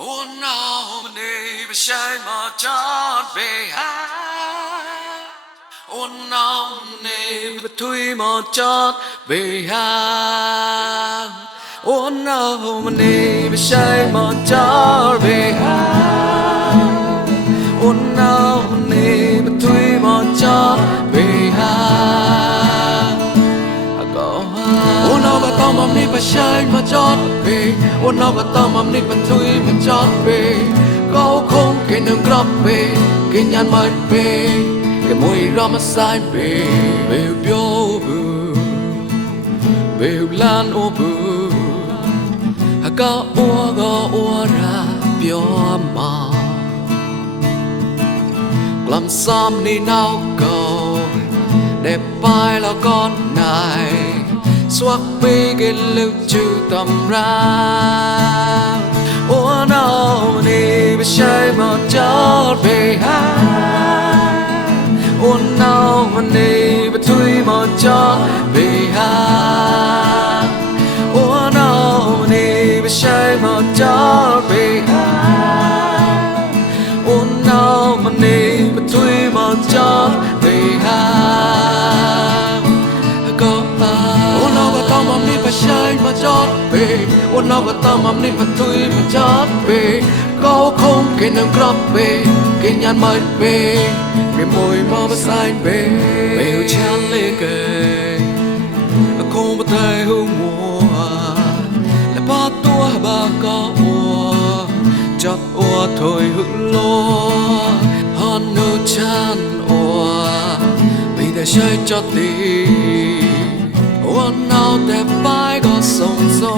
Oh no, my neighbor, shine my job behind. Oh no, my neighbor, tweet my job behind. Oh no, my neighbor, shine my job behind. Oh no, my neighbor, tweet my job behind. Oh no, but I'm on me, but shine my job be. Oh no, but I'm on me, but tweet my job be. Go không cái nâng grab be, cái nhàn mai be, cái mùi rama sai be. Bèo biêu bù, bèo lan ô bù. Ga ua ra biêu ma. Làm xăm ni nào cầu, đẹp bay là con này. Xoác bê cái lưu trừ tầm ra. Oh no, nè bà chạy mà chót về hát. Oh no, nè bà thui mà chót về hát. Oh no, nè bà chạy mà chót về hát. Oh no, nè bà thui mà chót về hát. Oh no, but I'm on me, but shine my job be. Oh no, but I'm on me, but tweet my job be. Go không cái nâng grab be, cái nhàn mai be, cái mùi mà sai be. Bèo chán lê kề, không bắt tay hương mùa. Là ba tua ba có ua, chót ua thôi hữu lô. Hòn nô chán ua, vì đã chơi cho tí. Oh no, đẹp bay có sông gió.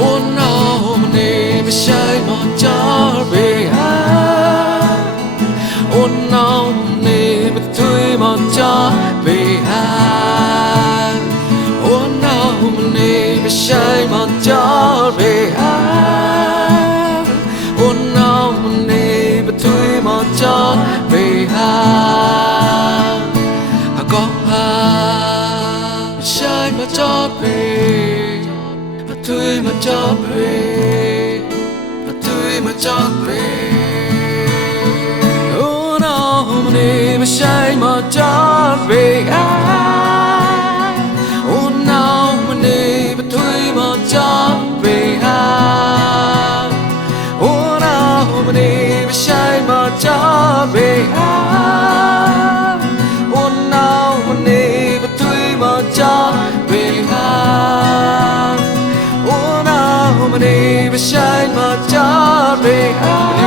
Oh no, nè bà chạy mà chót về hát. Oh no, nè bà thui mà chót về hát. Oh no, nè bà chạy mà chót về hát. Oh no, nè bà thui mà chót về hát. Có shine my job be, but tweet my job be, but tweet my job be. Oh no, my name is shine my job be. Oh no, my name is tweet my job be. Oh no, my name is shine my job be. Oh no, my name is tweet my job be high. Oh no, my name is shine my job be high.